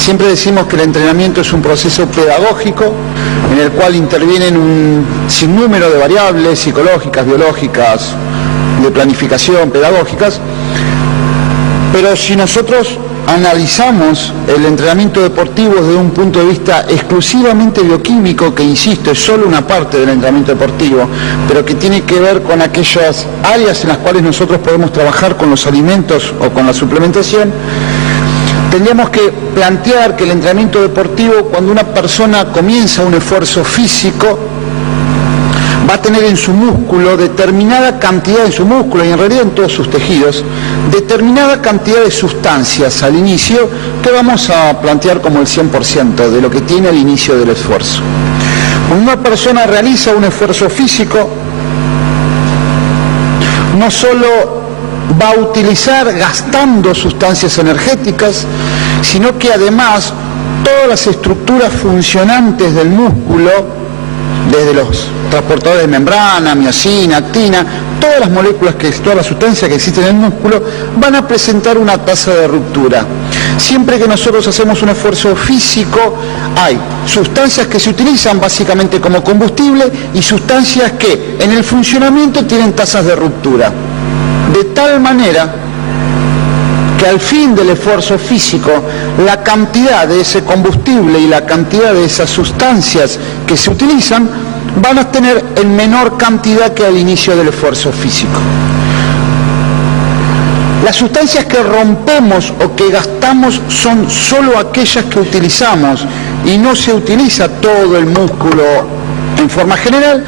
Siempre decimos que el entrenamiento es un proceso pedagógico en el cual intervienen un sinnúmero de variables psicológicas, biológicas, de planificación, pedagógicas, pero si nosotros analizamos el entrenamiento deportivo desde un punto de vista exclusivamente bioquímico, que insisto, es solo una parte del entrenamiento deportivo, pero que tiene que ver con aquellas áreas en las cuales nosotros podemos trabajar con los alimentos o con la suplementación, tendríamos que plantear que el entrenamiento deportivo, cuando una persona comienza un esfuerzo físico, va a tener en su músculo determinada cantidad, en su músculo y en realidad en todos sus tejidos, determinada cantidad de sustancias al inicio que vamos a plantear como el 100% de lo que tiene al inicio del esfuerzo. Cuando una persona realiza un esfuerzo físico, no solo va a utilizar gastando sustancias energéticas, sino que además todas las estructuras funcionantes del músculo, desde los transportadores de membrana, miosina, actina, todas las moléculas, todas las sustancias que existen en el músculo, van a presentar una tasa de ruptura. Siempre que nosotros hacemos un esfuerzo físico, hay sustancias que se utilizan básicamente como combustible y sustancias que en el funcionamiento tienen tasas de ruptura. De tal manera que al fin del esfuerzo físico, la cantidad de ese combustible y la cantidad de esas sustancias que se utilizan van a tener en menor cantidad que al inicio del esfuerzo físico. Las sustancias que rompemos o que gastamos son solo aquellas que utilizamos y no se utiliza todo el músculo en forma general,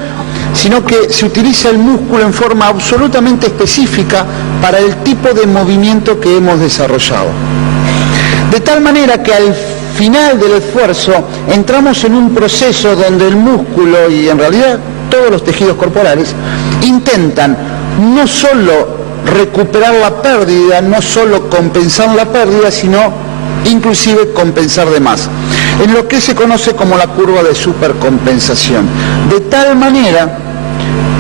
sino que se utiliza el músculo en forma absolutamente específica para el tipo de movimiento que hemos desarrollado. De tal manera que al final del esfuerzo entramos en un proceso donde el músculo y en realidad todos los tejidos corporales intentan no solo recuperar la pérdida, no solo compensar la pérdida, sino inclusive compensar de más, en lo que se conoce como la curva de supercompensación. De tal manera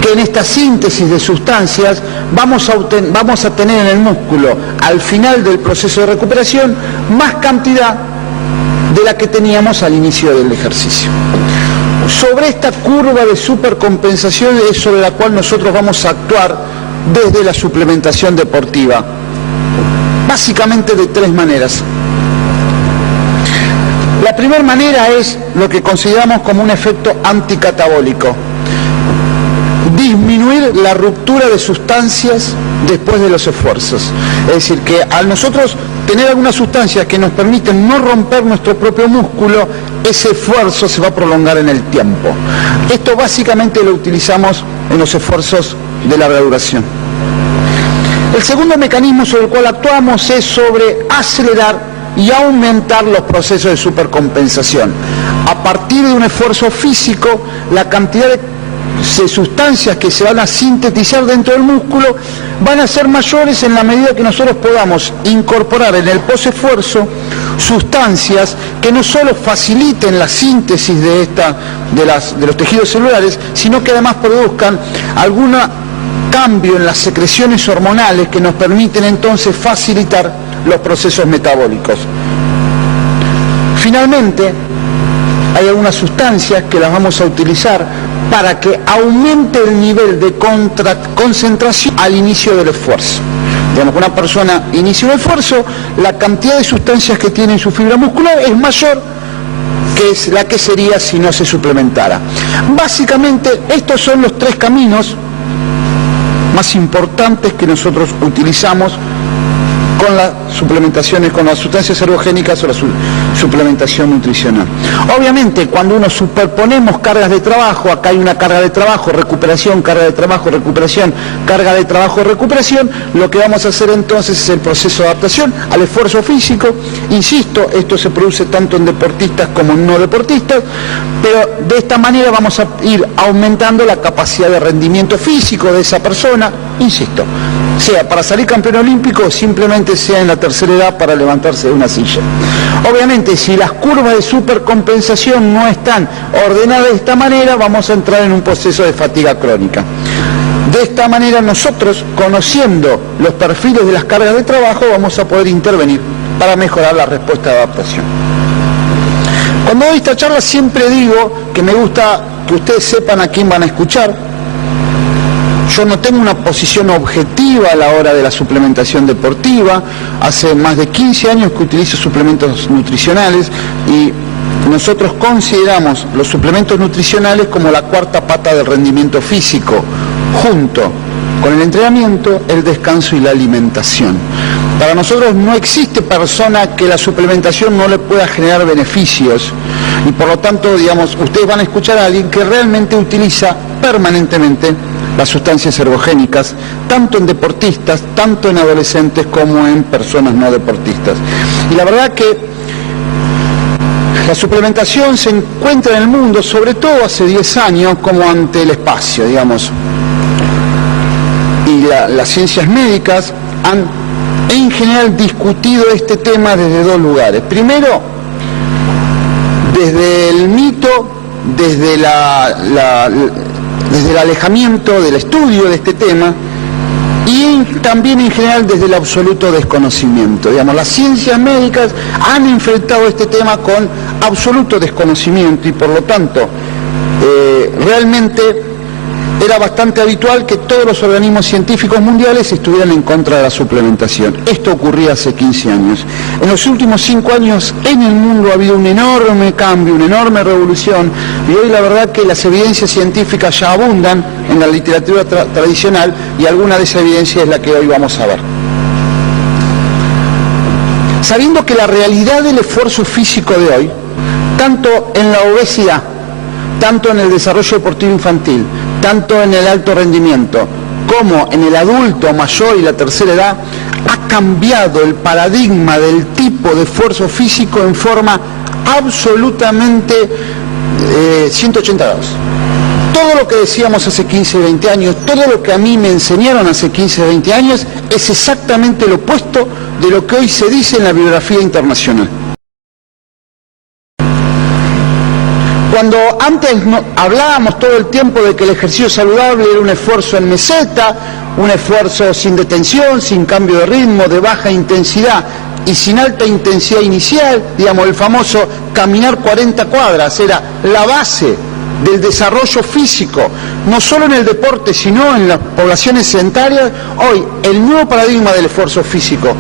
que en esta síntesis de sustancias vamos a tener en el músculo, al final del proceso de recuperación, más cantidad de la que teníamos al inicio del ejercicio. Sobre esta curva de supercompensación es sobre la cual nosotros vamos a actuar desde la suplementación deportiva, básicamente de tres maneras. La primera manera es lo que consideramos como un efecto anticatabólico: disminuir la ruptura de sustancias después de los esfuerzos. Es decir, que al nosotros tener algunas sustancias que nos permiten no romper nuestro propio músculo, ese esfuerzo se va a prolongar en el tiempo. Esto básicamente lo utilizamos en los esfuerzos de larga duración. El segundo mecanismo sobre el cual actuamos es sobre acelerar y aumentar los procesos de supercompensación. A partir de un esfuerzo físico, la cantidad de sustancias que se van a sintetizar dentro del músculo van a ser mayores en la medida que nosotros podamos incorporar en el posesfuerzo sustancias que no solo faciliten la síntesis de los tejidos celulares, sino que además produzcan algún cambio en las secreciones hormonales que nos permiten entonces facilitar los procesos metabólicos. Finalmente, hay algunas sustancias que las vamos a utilizar para que aumente el nivel de concentración al inicio del esfuerzo. Digamos que una persona inicia un esfuerzo, la cantidad de sustancias que tiene en su fibra muscular es mayor que es la que sería si no se suplementara. Básicamente, estos son los tres caminos más importantes que nosotros utilizamos con las suplementaciones, con las sustancias ergogénicas o la suplementación nutricional. Obviamente, cuando uno superponemos cargas de trabajo, acá hay una carga de trabajo, recuperación, carga de trabajo, recuperación, carga de trabajo, recuperación, lo que vamos a hacer entonces es el proceso de adaptación al esfuerzo físico. Insisto, esto se produce tanto en deportistas como en no deportistas, pero de esta manera vamos a ir aumentando la capacidad de rendimiento físico de esa persona, insisto, sea para salir campeón olímpico o simplemente sea en la tercera edad para levantarse de una silla. Obviamente, si las curvas de supercompensación no están ordenadas de esta manera, vamos a entrar en un proceso de fatiga crónica. De esta manera nosotros, conociendo los perfiles de las cargas de trabajo, vamos a poder intervenir para mejorar la respuesta de adaptación. Cuando doy esta charla siempre digo que me gusta que ustedes sepan a quién van a escuchar. Yo no tengo una posición objetiva a la hora de la suplementación deportiva. Hace más de 15 años que utilizo suplementos nutricionales y nosotros consideramos los suplementos nutricionales como la cuarta pata del rendimiento físico, junto con el entrenamiento, el descanso y la alimentación. Para nosotros no existe persona que la suplementación no le pueda generar beneficios y por lo tanto, digamos, ustedes van a escuchar a alguien que realmente utiliza permanentemente las sustancias ergogénicas, tanto en deportistas, tanto en adolescentes como en personas no deportistas. Y la verdad que la suplementación se encuentra en el mundo, sobre todo hace 10 años, como ante el espacio, digamos. Y las ciencias médicas han, en general, discutido este tema desde dos lugares. Primero, desde el mito, desde desde el alejamiento del estudio de este tema y también en general desde el absoluto desconocimiento. Digamos, las ciencias médicas han enfrentado este tema con absoluto desconocimiento y por lo tanto realmente era bastante habitual que todos los organismos científicos mundiales estuvieran en contra de la suplementación. Esto ocurría hace 15 años. En los últimos 5 años en el mundo ha habido un enorme cambio, una enorme revolución, y hoy la verdad que las evidencias científicas ya abundan en la literatura tradicional y alguna de esa evidencia es la que hoy vamos a ver. Sabiendo que la realidad del esfuerzo físico de hoy, tanto en la obesidad, tanto en el desarrollo deportivo infantil, tanto en el alto rendimiento, como en el adulto mayor y la tercera edad, ha cambiado el paradigma del tipo de esfuerzo físico en forma absolutamente 180 grados. Todo lo que decíamos hace 15, 20 años, todo lo que a mí me enseñaron hace 15, 20 años, es exactamente lo opuesto de lo que hoy se dice en la bibliografía internacional. Cuando antes hablábamos todo el tiempo de que el ejercicio saludable era un esfuerzo en meseta, un esfuerzo sin detención, sin cambio de ritmo, de baja intensidad y sin alta intensidad inicial, digamos, el famoso caminar 40 cuadras, era la base del desarrollo físico, no solo en el deporte, sino en las poblaciones sedentarias. Hoy, el nuevo paradigma del esfuerzo físico,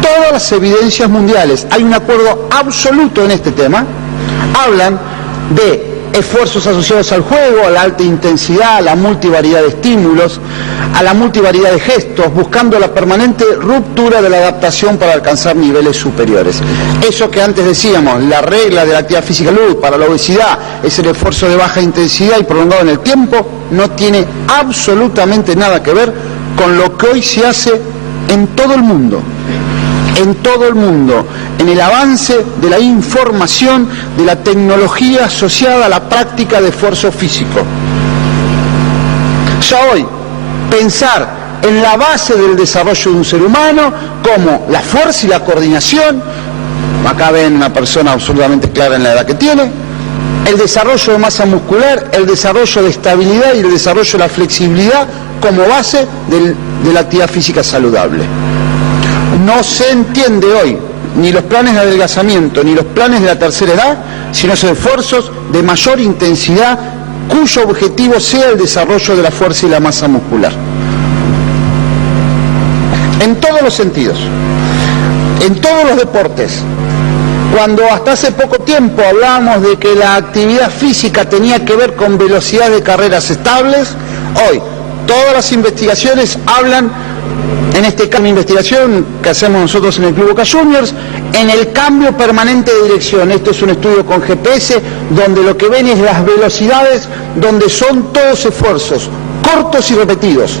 todas las evidencias mundiales, hay un acuerdo absoluto en este tema, hablan de esfuerzos asociados al juego, a la alta intensidad, a la multivariedad de estímulos, a la multivariedad de gestos, buscando la permanente ruptura de la adaptación para alcanzar niveles superiores. Eso que antes decíamos, la regla de la actividad física luz para la obesidad es el esfuerzo de baja intensidad y prolongado en el tiempo, no tiene absolutamente nada que ver con lo que hoy se hace en todo el mundo. En todo el mundo, en el avance de la información, de la tecnología asociada a la práctica de esfuerzo físico. Ya hoy, pensar en la base del desarrollo de un ser humano como la fuerza y la coordinación, acá ven una persona absolutamente clara en la edad que tiene, el desarrollo de masa muscular, el desarrollo de estabilidad y el desarrollo de la flexibilidad como base de la actividad física saludable. No se entiende hoy ni los planes de adelgazamiento ni los planes de la tercera edad, sino esos esfuerzos de mayor intensidad cuyo objetivo sea el desarrollo de la fuerza y la masa muscular. En todos los sentidos, en todos los deportes. Cuando hasta hace poco tiempo hablábamos de que la actividad física tenía que ver con velocidad de carreras estables, hoy todas las investigaciones hablan, en este caso, una investigación que hacemos nosotros en el Club Boca Juniors, en el cambio permanente de dirección. Esto es un estudio con GPS, donde lo que ven es las velocidades, donde son todos esfuerzos cortos y repetidos.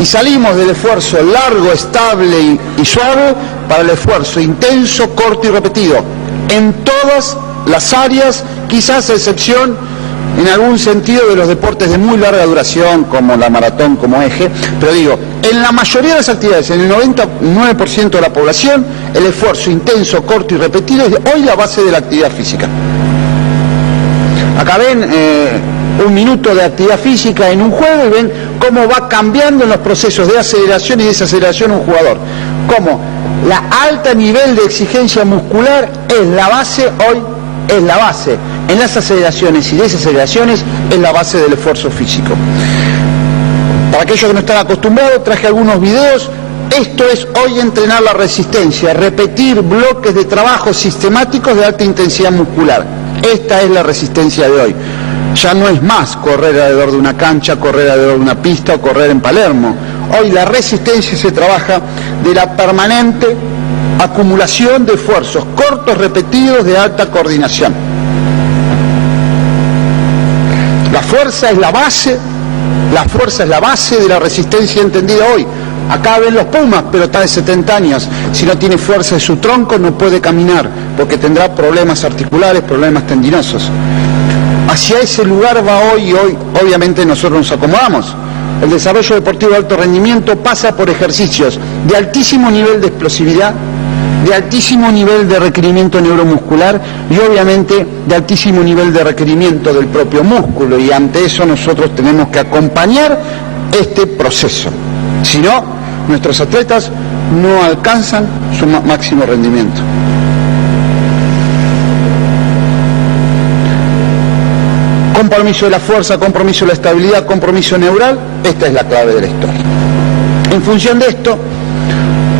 Y salimos del esfuerzo largo, estable y suave para el esfuerzo intenso, corto y repetido. En todas las áreas, quizás a excepción en algún sentido de los deportes de muy larga duración, como la maratón como eje, pero digo, en la mayoría de las actividades, en el 99% de la población, el esfuerzo intenso, corto y repetido es hoy la base de la actividad física. Acá ven un minuto de actividad física en un juego y ven cómo va cambiando en los procesos de aceleración y desaceleración un jugador. Cómo la alta nivel de exigencia muscular es la base hoy es la base. En las aceleraciones y desaceleraciones es la base del esfuerzo físico. Para aquellos que no están acostumbrados, traje algunos videos. Esto es hoy entrenar la resistencia, repetir bloques de trabajo sistemáticos de alta intensidad muscular. Esta es la resistencia de hoy. Ya no es más correr alrededor de una cancha, correr alrededor de una pista o correr en Palermo. Hoy la resistencia se trabaja de la permanente acumulación de esfuerzos cortos repetidos de alta coordinación. La fuerza es la base de la resistencia entendida hoy. Acá ven los Pumas, pero está de 70 años. Si no tiene fuerza en su tronco no puede caminar, porque tendrá problemas articulares, problemas tendinosos. Hacia ese lugar va hoy, y hoy obviamente nosotros nos acomodamos. El desarrollo deportivo de alto rendimiento pasa por ejercicios de altísimo nivel de explosividad, de altísimo nivel de requerimiento neuromuscular y obviamente de altísimo nivel de requerimiento del propio músculo, y ante eso nosotros tenemos que acompañar este proceso. Si no, nuestros atletas no alcanzan su máximo rendimiento. Compromiso de la fuerza, compromiso de la estabilidad, compromiso neural, esta es la clave de la historia. En función de esto,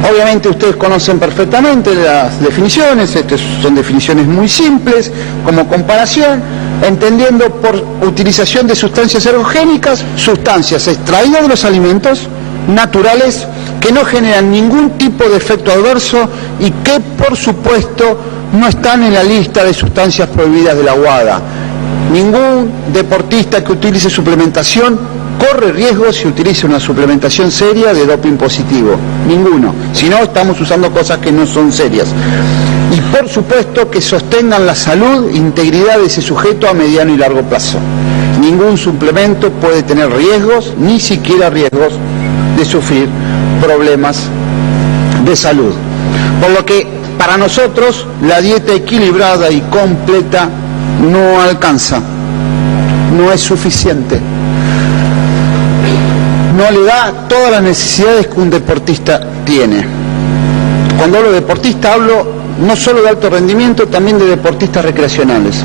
obviamente ustedes conocen perfectamente las definiciones, estas son definiciones muy simples, como comparación, entendiendo por utilización de sustancias ergogénicas, sustancias extraídas de los alimentos naturales que no generan ningún tipo de efecto adverso y que por supuesto no están en la lista de sustancias prohibidas de la WADA. Ningún deportista que utilice suplementación corre riesgo si utiliza una suplementación seria de doping positivo. Ninguno. Si no, estamos usando cosas que no son serias. Y por supuesto que sostengan la salud e integridad de ese sujeto a mediano y largo plazo. Ningún suplemento puede tener riesgos, ni siquiera riesgos de sufrir problemas de salud. Por lo que para nosotros la dieta equilibrada y completa no alcanza, no es suficiente, no le da todas las necesidades que un deportista tiene. Cuando hablo de deportista hablo no solo de alto rendimiento, también de deportistas recreacionales.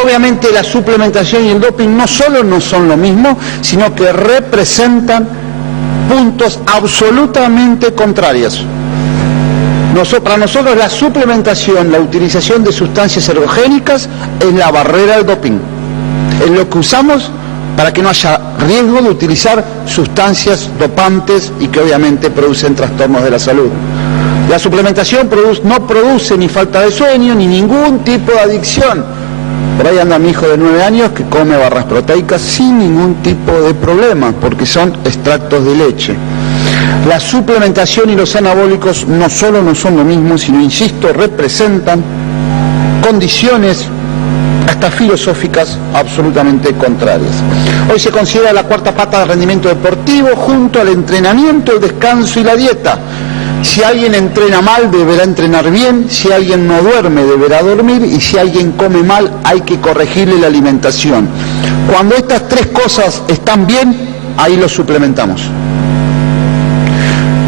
Obviamente la suplementación y el doping no solo no son lo mismo, sino que representan puntos absolutamente contrarios. Para nosotros la suplementación, la utilización de sustancias ergogénicas es la barrera del doping. Es lo que usamos para que no haya riesgo de utilizar sustancias dopantes y que obviamente producen trastornos de la salud. La suplementación no produce ni falta de sueño ni ningún tipo de adicción. Por ahí anda mi hijo de 9 años que come barras proteicas sin ningún tipo de problema, porque son extractos de leche. La suplementación y los anabólicos no solo no son lo mismo, sino, insisto, representan condiciones hasta filosóficas absolutamente contrarias. Hoy se considera la cuarta pata del rendimiento deportivo junto al entrenamiento, el descanso y la dieta. Si alguien entrena mal, deberá entrenar bien. Si alguien no duerme, deberá dormir. Y si alguien come mal, hay que corregirle la alimentación. Cuando estas tres cosas están bien, ahí lo suplementamos.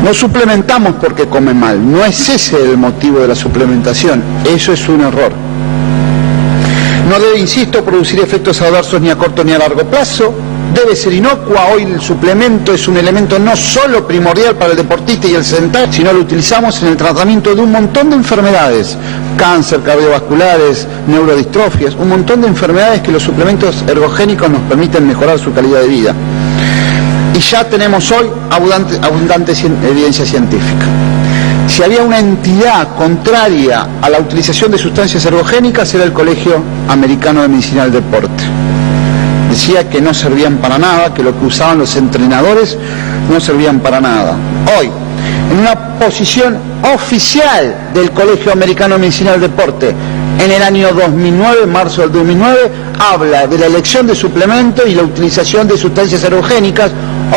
No suplementamos porque come mal. No es ese el motivo de la suplementación. Eso es un error. No debe, insisto, producir efectos adversos ni a corto ni a largo plazo. Debe ser inocua. Hoy el suplemento es un elemento no solo primordial para el deportista y el sedentario, sino lo utilizamos en el tratamiento de un montón de enfermedades, cáncer, cardiovasculares, neurodistrofias, un montón de enfermedades que los suplementos ergogénicos nos permiten mejorar su calidad de vida. Y ya tenemos hoy abundante evidencia científica. Si había una entidad contraria a la utilización de sustancias ergogénicas, era el Colegio Americano de Medicina del Deporte. Decía que no servían para nada, que lo que usaban los entrenadores no servían para nada. Hoy, en una posición oficial del Colegio Americano de Medicina del Deporte, en el año 2009, marzo del 2009, habla de la elección de suplementos y la utilización de sustancias ergogénicas,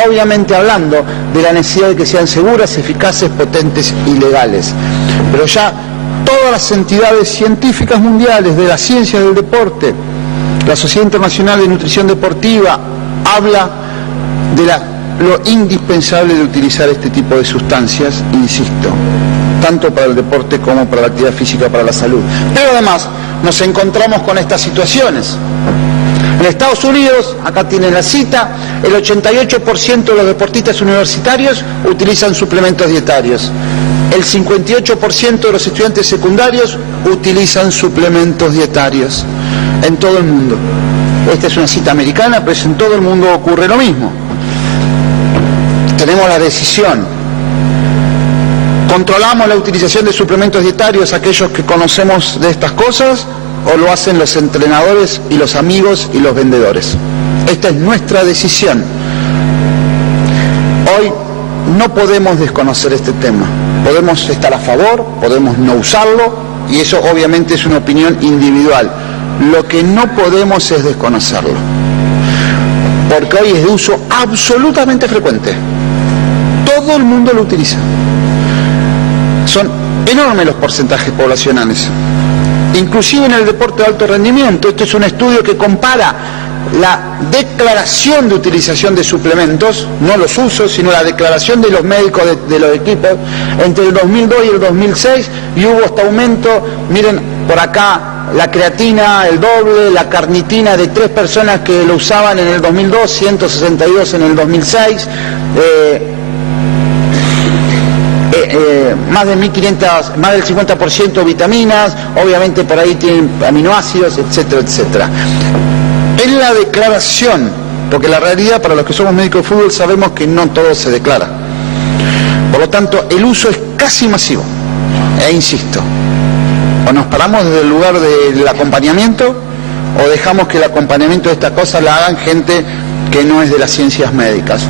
obviamente hablando de la necesidad de que sean seguras, eficaces, potentes y legales. Pero ya todas las entidades científicas mundiales de la ciencia del deporte, la Sociedad Internacional de Nutrición Deportiva, habla de la lo indispensable de utilizar este tipo de sustancias, insisto, tanto para el deporte como para la actividad física, para la salud. Pero además nos encontramos con estas situaciones. En Estados Unidos, acá tienen la cita, el 88% de los deportistas universitarios utilizan suplementos dietarios. El 58% de los estudiantes secundarios utilizan suplementos dietarios en todo el mundo. Esta es una cita americana, pero en todo el mundo ocurre lo mismo. Tenemos la decisión. ¿Controlamos la utilización de suplementos dietarios aquellos que conocemos de estas cosas o lo hacen los entrenadores y los amigos y los vendedores? Esta es nuestra decisión. Hoy no podemos desconocer este tema. Podemos estar a favor, podemos no usarlo, y eso obviamente es una opinión individual. Lo que no podemos es desconocerlo, porque hoy es de uso absolutamente frecuente. Todo el mundo lo utiliza. Son enormes los porcentajes poblacionales, inclusive en el deporte de alto rendimiento. Este es un estudio que compara la declaración de utilización de suplementos, no los usos, sino la declaración de los médicos de los equipos entre el 2002 y el 2006, y hubo hasta aumento. Miren por acá, la creatina el doble, la carnitina de 3 personas que lo usaban en el 2002, 162 en el 2006, más de 1.500, más del 50% vitaminas, obviamente por ahí tienen aminoácidos, etcétera, etcétera. En la declaración, porque la realidad para los que somos médicos de fútbol sabemos que no todo se declara. Por lo tanto, el uso es casi masivo. E insisto, o nos paramos desde el lugar del acompañamiento o dejamos que el acompañamiento de estas cosas la hagan gente que no es de las ciencias médicas.